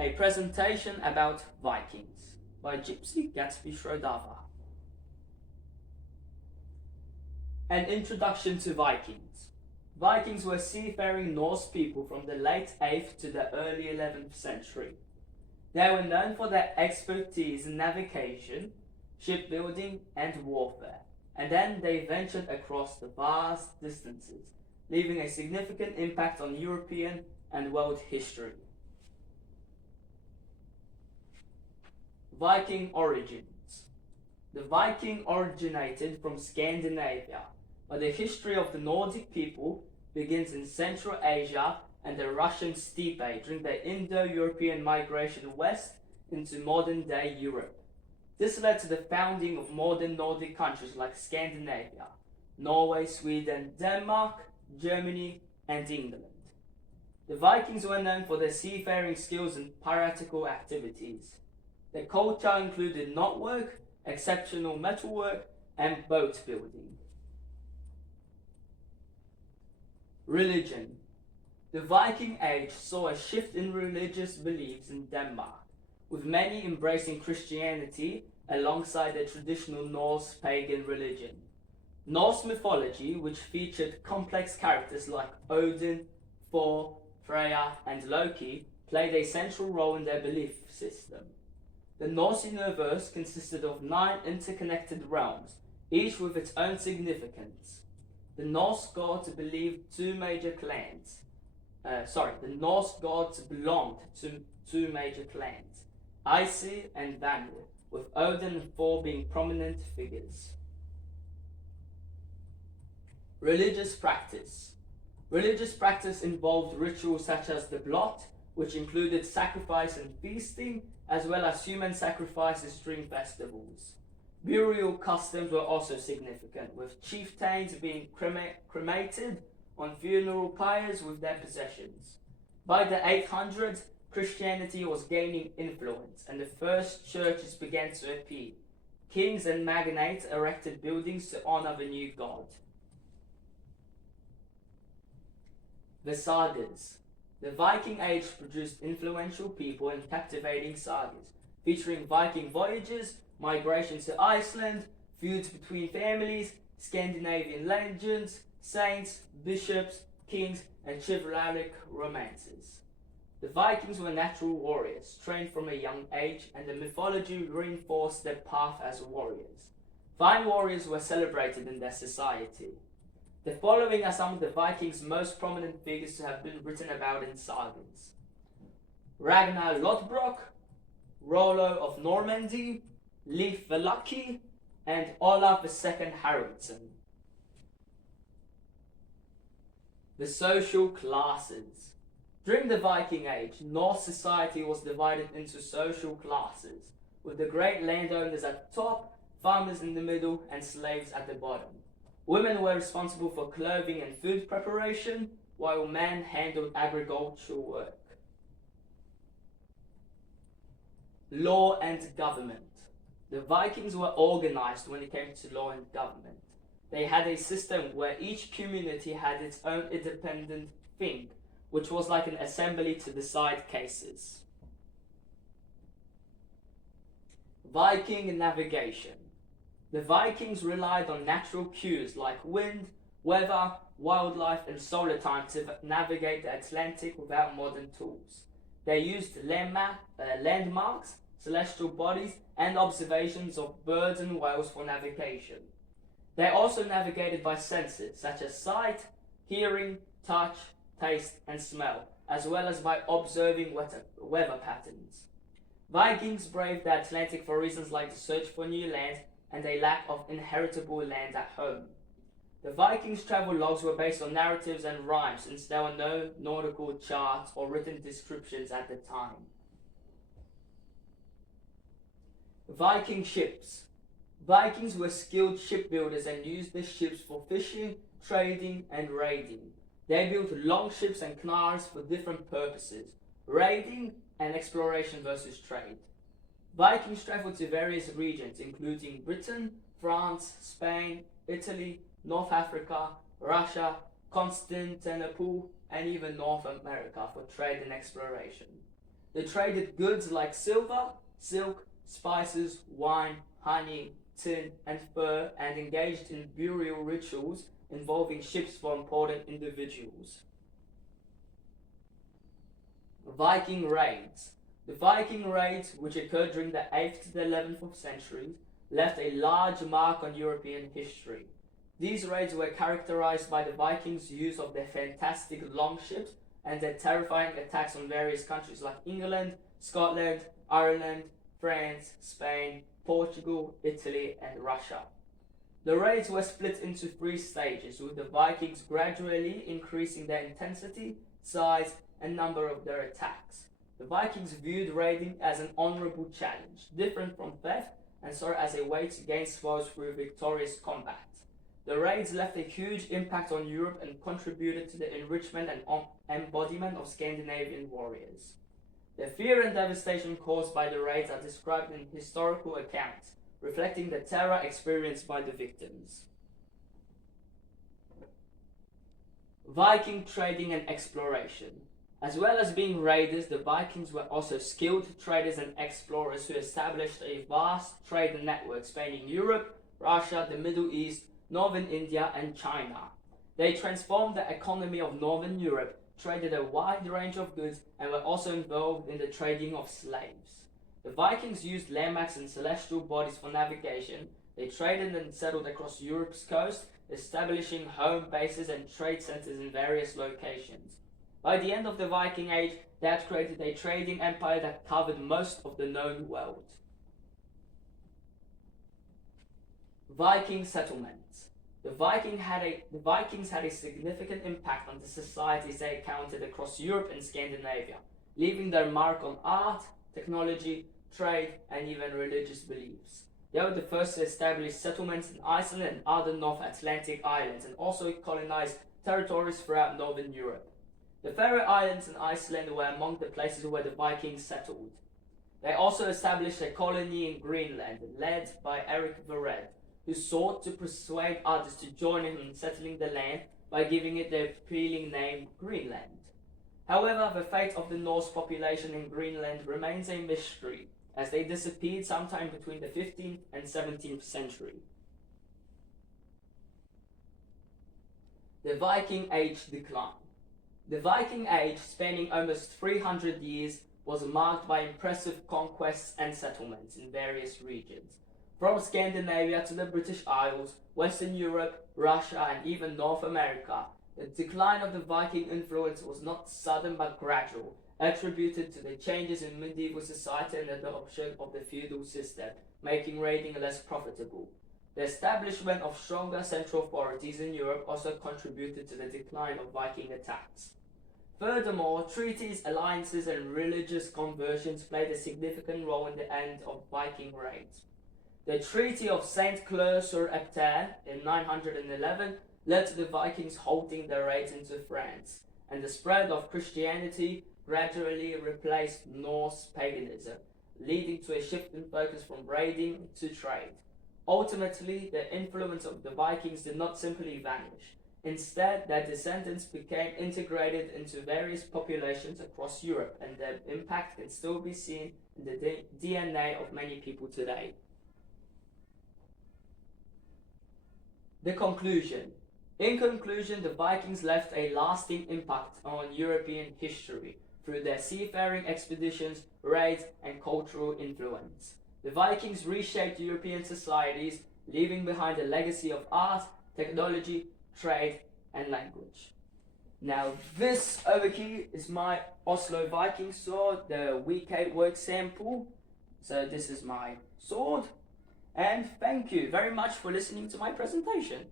A presentation about Vikings by Gypsy Gatsby-Srodawa. An introduction to Vikings. Vikings were seafaring Norse people from the late 8th to the early 11th century. They were known for their expertise in navigation, shipbuilding, and warfare, and then they ventured across the vast distances, leaving a significant impact on European and world history. Viking origins. The Viking originated from Scandinavia, but the history of the Nordic people begins in Central Asia and the Russian steppe during the Indo-European migration west into modern-day Europe. This led to the founding of modern Nordic countries like Scandinavia, Norway, Sweden, Denmark, Germany, and England. The Vikings were known for their seafaring skills and piratical activities. Their culture included knotwork, exceptional metalwork, and boat building. Religion. The Viking Age saw a shift in religious beliefs in Denmark, with many embracing Christianity alongside their traditional Norse pagan religion. Norse mythology, which featured complex characters like Odin, Thor, Freya, and Loki, played a central role in their belief system. The Norse universe consisted of 9 interconnected realms, each with its own significance. The Norse gods believed the Norse gods belonged to 2 major clans, Aesir and Vanir, with Odin and Thor being prominent figures. Religious practice. Religious practice involved rituals such as the blot, which included sacrifice and feasting, as well as human sacrifices during festivals. Burial customs were also significant, with chieftains being cremated on funeral pyres with their possessions. By the 800s, Christianity was gaining influence, and the first churches began to appear. Kings and magnates erected buildings to honor the new god. The sagas. The Viking Age produced influential people and captivating sagas, featuring Viking voyages, migration to Iceland, feuds between families, Scandinavian legends, saints, bishops, kings, and chivalric romances. The Vikings were natural warriors, trained from a young age, and the mythology reinforced their path as warriors. Fine warriors were celebrated in their society. The following are some of the Vikings' most prominent figures to have been written about in sagas: Ragnar Lodbrok, Rollo of Normandy, Leif the Lucky, and Olaf II Haraldson. The social classes. During the Viking Age, Norse society was divided into social classes, with the great landowners at the top, farmers in the middle, and slaves at the bottom. Women were responsible for clothing and food preparation, while men handled agricultural work. Law and government. The Vikings were organized when it came to law and government. They had a system where each community had its own independent thing, which was like an assembly to decide cases. Viking navigation. The Vikings relied on natural cues like wind, weather, wildlife, and solar time to navigate the Atlantic without modern tools. They used landmarks, celestial bodies, and observations of birds and whales for navigation. They also navigated by senses such as sight, hearing, touch, taste, and smell, as well as by observing weather patterns. Vikings braved the Atlantic for reasons like the search for new land and a lack of inheritable land at home. The Vikings' travel logs were based on narratives and rhymes, since there were no nautical charts or written descriptions at the time. Viking ships. Vikings were skilled shipbuilders and used their ships for fishing, trading, and raiding. They built long ships and knarrs for different purposes: raiding and exploration versus trade. Vikings traveled to various regions, including Britain, France, Spain, Italy, North Africa, Russia, Constantinople, and even North America for trade and exploration. They traded goods like silver, silk, spices, wine, honey, tin, and fur, and engaged in burial rituals involving ships for important individuals. Viking raids. The Viking raids, which occurred during the 8th to the 11th centuries, left a large mark on European history. These raids were characterized by the Vikings' use of their fantastic longships and their terrifying attacks on various countries like England, Scotland, Ireland, France, Spain, Portugal, Italy, and Russia. The raids were split into 3 stages, with the Vikings gradually increasing their intensity, size, and number of their attacks. The Vikings viewed raiding as an honorable challenge, different from theft, and saw it as a way to gain spoils through victorious combat. The raids left a huge impact on Europe and contributed to the enrichment and embodiment of Scandinavian warriors. The fear and devastation caused by the raids are described in historical accounts, reflecting the terror experienced by the victims. Viking trading and exploration. As well as being raiders, the Vikings were also skilled traders and explorers who established a vast trade network spanning Europe, Russia, the Middle East, Northern India, and China. They transformed the economy of Northern Europe, traded a wide range of goods, and were also involved in the trading of slaves. The Vikings used landmarks and celestial bodies for navigation. They traded and settled across Europe's coast, establishing home bases and trade centers in various locations. By the end of the Viking Age, they had created a trading empire that covered most of the known world. Viking settlements. The Vikings had a significant impact on the societies they encountered across Europe and Scandinavia, leaving their mark on art, technology, trade, and even religious beliefs. They were the first to establish settlements in Iceland and other North Atlantic islands, and also colonized territories throughout Northern Europe. The Faroe Islands and Iceland were among the places where the Vikings settled. They also established a colony in Greenland, led by Eric the Red, who sought to persuade others to join him in settling the land by giving it the appealing name Greenland. However, the fate of the Norse population in Greenland remains a mystery, as they disappeared sometime between the 15th and 17th century. The Viking Age decline. The Viking Age, spanning almost 300 years, was marked by impressive conquests and settlements in various regions. From Scandinavia to the British Isles, Western Europe, Russia, and even North America, the decline of the Viking influence was not sudden but gradual, attributed to the changes in medieval society and the adoption of the feudal system, making raiding less profitable. The establishment of stronger central authorities in Europe also contributed to the decline of Viking attacks. Furthermore, treaties, alliances, and religious conversions played a significant role in the end of Viking raids. The Treaty of St. Clair-sur-Epte in 911 led to the Vikings halting their raids into France, and the spread of Christianity gradually replaced Norse paganism, leading to a shift in focus from raiding to trade. Ultimately, the influence of the Vikings did not simply vanish. Instead, their descendants became integrated into various populations across Europe, and their impact can still be seen in the DNA of many people today. The conclusion. In conclusion, the Vikings left a lasting impact on European history through their seafaring expeditions, raids, and cultural influence. The Vikings reshaped European societies, leaving behind a legacy of art, technology, trade, and language. Now, this over here is my Oslo Viking sword, the WK work sample. So this is my sword. And thank you very much for listening to my presentation.